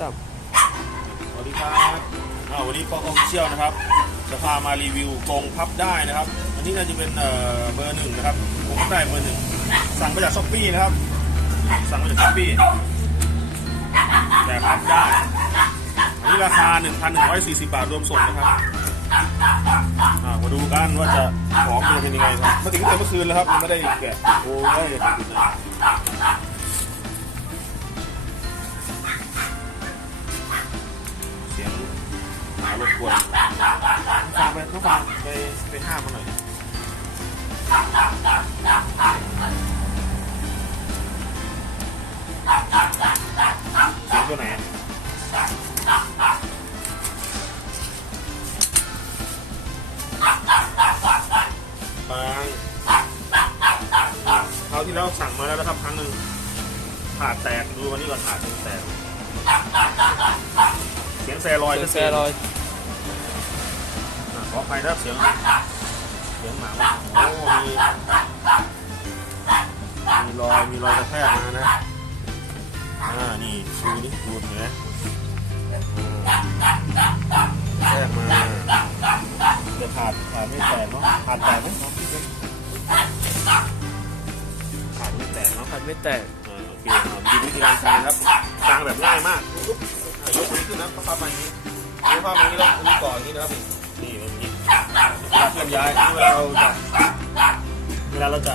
จับ สวัสดีครับวันนี้ปอกออฟเชียลนะครับ จะพามารีวิวกรงพับได้นะครับ อันนี้น่าจะเป็นเบอร์หนึ่งนะครับกรงพับได้เบอร์หนึ่ง สั่งมาจากช้อปปี้นะครับ สั่งมาจากช้อปปี้แต่พับได้ อันนี้ราคา 1,140 บาทรวมส่งนะครับอ่ามาดูกันว่าจะของมันเป็นยังไงครับมาถึงตั้เมื่อคืนแล้วครับยังไม่ได้แกะโอ้ยขอบคุณนะารบกวนฟังไปต้องฟังไปไปห้ามมาหน่อยเสียงตัวไหนบางคราที่แล้วสั่งมาแล้วนะครับครั้งหนึ่งถาดแตกดูวันนี้ก่อนถาดเป็นแตกเสียงแซลอยเสียงก็แซล อยอะขออภัยนะครับเสียงเสียงหมาว่าโอ้มีมีรอยมีรอยกระแทกมานะอ่านี่ดูนี่ดูเห็นไหมอ่ากระแทกมาจะถาดถาดไม่แตกเนาะถาดแตกไหมน้องพี่เล็กถาดไม่แตกเนาะผัดไม่แตกเออโอเคเอาดูวิธีการกางครับกางแบบง่ายมากปุ๊บอะยกมือขึ้นนะพับมาอย่างนี้ยกพับมาอย่างนี้แล้วอันนี้ก่ออย่างนี้นะครับนี่อย่างนี้ เคลื่อนย้ายเวลาเราจะเวลาเราจะ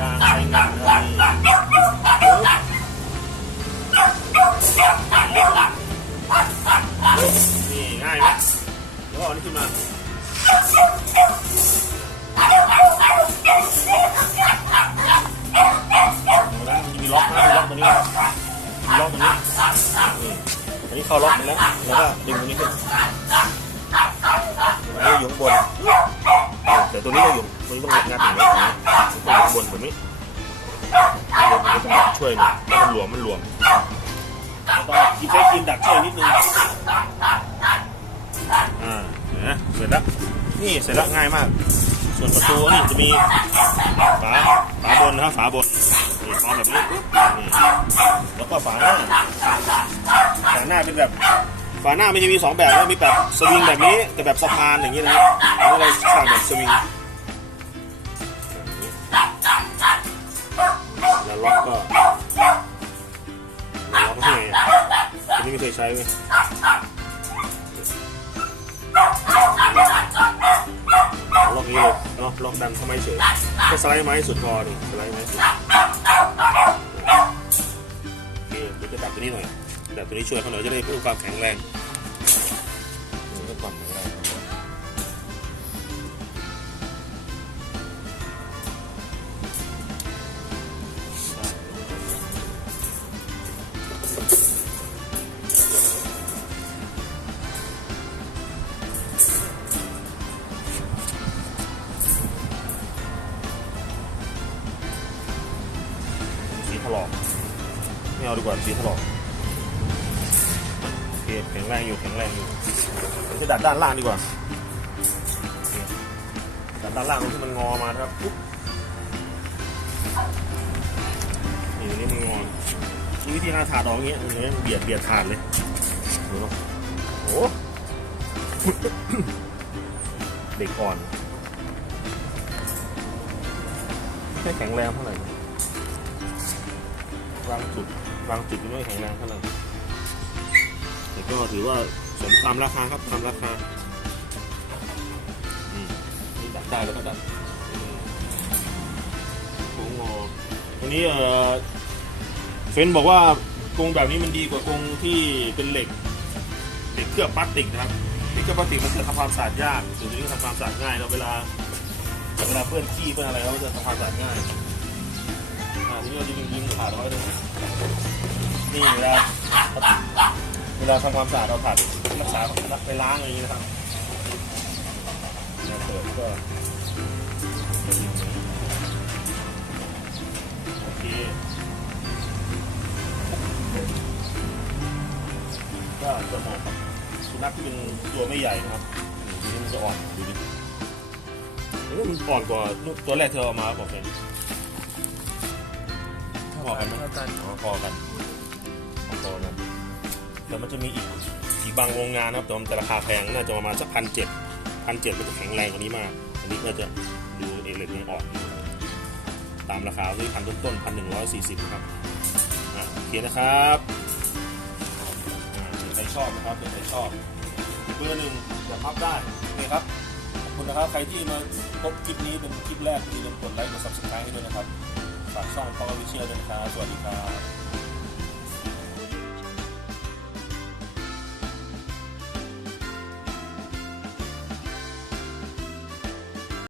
กางใช้งานนะครับนี่ง่ายไหมเดี๋ยวเอาอันนี้ขึ้นมาดูนะมันจะมีล็อกนะมีล็อกตรงนี้มีล็อกตรงนี้อันนี้เข้าล็อกไปแล้วแล้วก็ดึงตรงนี้ขึ้น ต้อยู่ข้างบนแต่ตัวนี้ก็อยู่ตัวนี้ต้องงัดอย่างนี้ต้องอยู่ข้างบนแบบนี้ข้างบนมันก็ต้องช่วยหน่อยถ้ามันหลวมมันหลวมแล้วก็หยิบใช้ครีมดักช่วยนิดนึงอ่าเนไหมเสร็จแล้วนี่เสร็จแล้วง่ายมาก ส่วนประตูนี่จะมีฝาฝาบนนะครับฝาบนนี่คล้องแบบนี้นี่แล้วก็ฝาหน้าฝาหน้าเป็นแบบ ฝาหน้ามันจะมีสองแบบนะมีแบบสวิงแบบนี้กับแบบสะพานอย่างนี้นะครับอันนี้เราสั่งแบบสวิงแล้วล็อกก็แล้วล็อกที่ไงอันนี้ไม่เคยใช้เลยล็อกนี้เลยเนาะล็อกดันเข้าไมเฉยแค่สไลด์ไม้สุดพอนี่สไลด์ไม้สุดโอเคเดี๋ยวจะดับตัวนี้หน่อย ดับตัวนี้ช่วยเขาหน่อยจะได้เพิ่มความแข็งแรงเพิ่มความแข็งแรงสีถลอกไม่เอาดีกว่าสีถลอกโอเค แข็งแรงอยู่แข็งแรงอยู่เดี๋ยวจะดัดด้านล่างดีกว่าโอเคดัดด้านล่างตรงที่มันงอมานะครับปุ๊บนี่ตรงนี้มันงอนี่วิธีการถาดออกอย่างเงี้ยเห็นไหมมันเบียดเบียดถาดเลยดูเนาะโอ้เด็กอ่อนไม่ค่อยแข็งแรงเท่าไหร่วางจุดวางจุดไม่แข็งแรงเท่าไหร่ แต่ก็ถือว่าสมตามราคาครับตามราคานี่ดัดได้แล้วก็ดัดโค้งงอวันนี้เออเฟนบอกว่ากรงแบบนี้มันดีกว่ากรงที่เป็นเหล็กเหล็กเคลือบพลาสติกนะครับเหล็กเคลือบพลาสติกมันจะทำความสะอาดยากส่วนตัวนี้ทำความสะอาดง่ายแล้วเวลาเวลาเปื้อนขี้เปื้อนอะไรเขาจะทำความสะอาดง่ายอ่าทีนี้เราจะยิงยิงขาดเอาไว้ตรงนี้นี่เวลา ลาทำความสะอาดเราผัดรักษาไปล้างอย่างนี้นะครับเราเปิดก็โอเคก็จะเหมาะกับสุนัขที่เป็นตัวไม่ใหญ่นะครับดูนี่มันจะอ่อนดูดิเอ้ยมันอ่อนกว่าตัวแรกที่เราเอามาบอกเลยพอกันไหมเท่ากันอ๋อพอกัน พอกันแต่มันจะมีอีกอีกบางโรงงานนะครับแต่มันจะราคาแพงน่าจะประมาณสักพันเจ็ดพันเจ็ดมันจะแข็งแรงกว่านี้มาก อันนี้ก็จะดูเอเล็กยังอ่อนอยู่ตามราคาที่พันต้นๆพันหนึ่งร้อยสี่สิบครับโอเคนะครับเผื่อใครชอบนะครับเผื่อใครชอบเบอร์หนึ่งเดี๋ยวพับได้นี่ครับขอบคุณนะครับใครที่มาพบคลิปนี้เป็นคลิปแรกอย่าลืมกดไลค์กด subscribe ให้ด้วยนะครับฝากช่อง Power Visual ด้วยนะครับสวัสดีครับ